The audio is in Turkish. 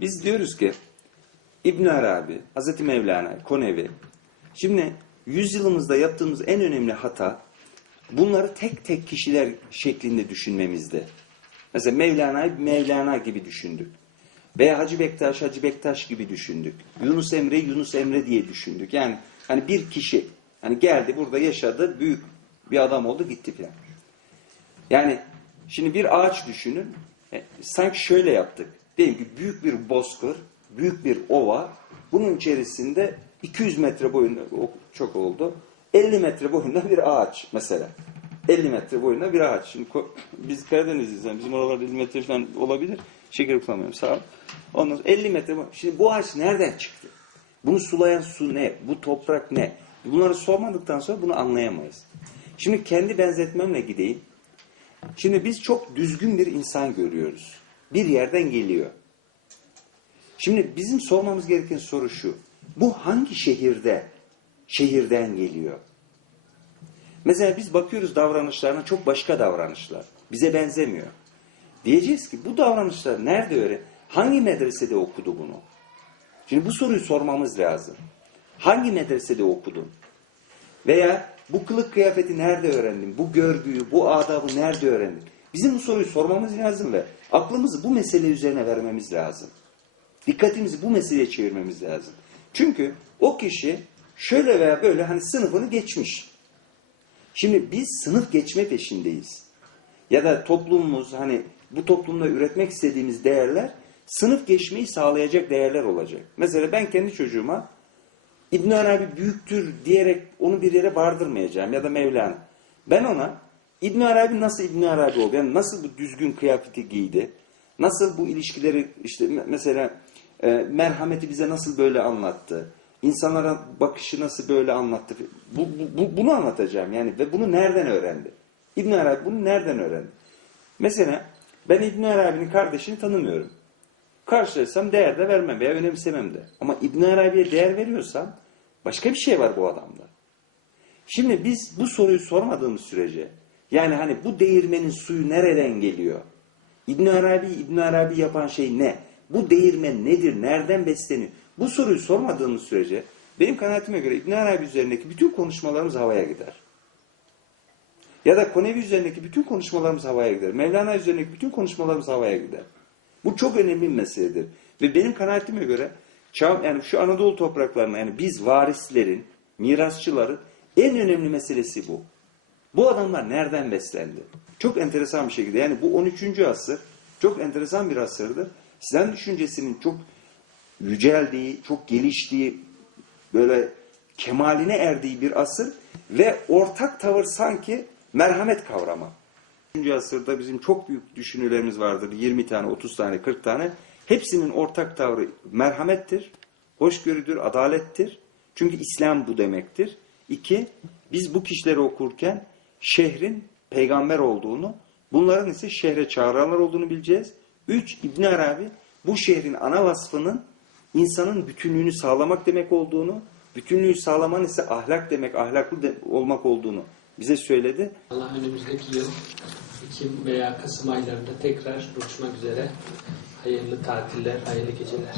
Biz diyoruz ki İbn Arabi, Hazreti Mevlana, Konevi. Şimdi yüzyılımızda yaptığımız en önemli hata bunları tek tek kişiler şeklinde düşünmemizde. Mesela Mevlana'yı Mevlana gibi düşündük. Veya Hacı Bektaş, Hacı Bektaş gibi düşündük. Yunus Emre, Yunus Emre diye düşündük. Yani hani bir kişi hani geldi burada yaşadı, büyük bir adam oldu gitti falan. Yani şimdi bir ağaç düşünün. E, sanki şöyle yaptık. Diyelim ki büyük bir bozkır, büyük bir ova. Bunun içerisinde 200 metre boyunda, çok oldu. 50 metre boyunda bir ağaç mesela. 50 metre boyunda bir ağaç. Şimdi biz Karadenizliyiz yani bizim oralarda 50 metre falan olabilir. Şeker kullanmıyorum sağ ol. Ondan sonra 50 metre boy- Şimdi bu ağaç nereden çıktı? Bunu sulayan su ne? Bu toprak ne? Bunları sormadıktan sonra bunu anlayamayız. Şimdi kendi benzetmemle gideyim. Şimdi biz çok düzgün bir insan görüyoruz. Bir yerden geliyor. Şimdi bizim sormamız gereken soru şu. Bu hangi şehirde, şehirden geliyor? Mesela biz bakıyoruz davranışlarına çok başka davranışlar. Bize benzemiyor. Diyeceğiz ki bu davranışlar nerede öyle? Hangi medresede okudu bunu? Şimdi bu soruyu sormamız lazım. Hangi medresede okudun? Veya bu kılık kıyafeti nerede öğrendin? Bu görgüyü, bu adabı nerede öğrendin? Bizim bu soruyu sormamız lazım ve aklımızı bu mesele üzerine vermemiz lazım. Dikkatimizi bu meseleye çevirmemiz lazım. Çünkü o kişi şöyle veya böyle hani sınıfını geçmiş. Şimdi biz sınıf geçme peşindeyiz. Ya da toplumumuz hani bu toplumda üretmek istediğimiz değerler sınıf geçmeyi sağlayacak değerler olacak. Mesela ben kendi çocuğuma İbn Arabi büyüktür diyerek onu bir yere vardırmayacağım ya da Mevlana. Ben ona İbn Arabi nasıl İbn Arabi oldu? Yani nasıl bu düzgün kıyafeti giydi? Nasıl bu ilişkileri işte me- mesela e, merhameti bize nasıl böyle anlattı? İnsanlara bakışı nasıl böyle anlattı? Bu, bu- bu- bunu anlatacağım yani ve bunu nereden öğrendi? İbn Arabi bunu nereden öğrendi? Mesela ben İbn Arabi'nin kardeşini tanımıyorum. Karşılaşsam değer de vermem veya önemsemem de. Ama İbn Arabi'ye değer veriyorsam başka bir şey var bu adamda. Şimdi biz bu soruyu sormadığımız sürece yani hani bu değirmenin suyu nereden geliyor? İbn Arabi İbn Arabi yapan şey ne? Bu değirmen nedir? Nereden besleniyor? Bu soruyu sormadığımız sürece benim kanaatime göre İbn Arabi üzerindeki bütün konuşmalarımız havaya gider. Ya da Konevi üzerindeki bütün konuşmalarımız havaya gider. Mevlana üzerindeki bütün konuşmalarımız havaya gider. Bu çok önemli bir meseledir. Ve benim kanaatime göre yani şu Anadolu topraklarına yani biz varislerin, mirasçıların en önemli meselesi bu. Bu adamlar nereden beslendi? Çok enteresan bir şekilde yani bu 13. asır çok enteresan bir asırdır. İslam düşüncesinin çok yüceldiği, çok geliştiği, böyle kemaline erdiği bir asır ve ortak tavır sanki merhamet kavramı. 13. asırda bizim çok büyük düşünürlerimiz vardır. 20 tane, 30 tane, 40 tane. Hepsinin ortak tavrı merhamettir, hoşgörüdür, adalettir. Çünkü İslam bu demektir. İki, biz bu kişileri okurken şehrin peygamber olduğunu, bunların ise şehre çağıranlar olduğunu bileceğiz. Üç, İbn Arabi bu şehrin ana vasfının insanın bütünlüğünü sağlamak demek olduğunu, bütünlüğü sağlaman ise ahlak demek, ahlaklı de- olmak olduğunu bize söyledi. Allah önümüzdeki yıl Ekim veya Kasım aylarında tekrar buluşmak üzere. Hayırlı tatiller, hayırlı geceler.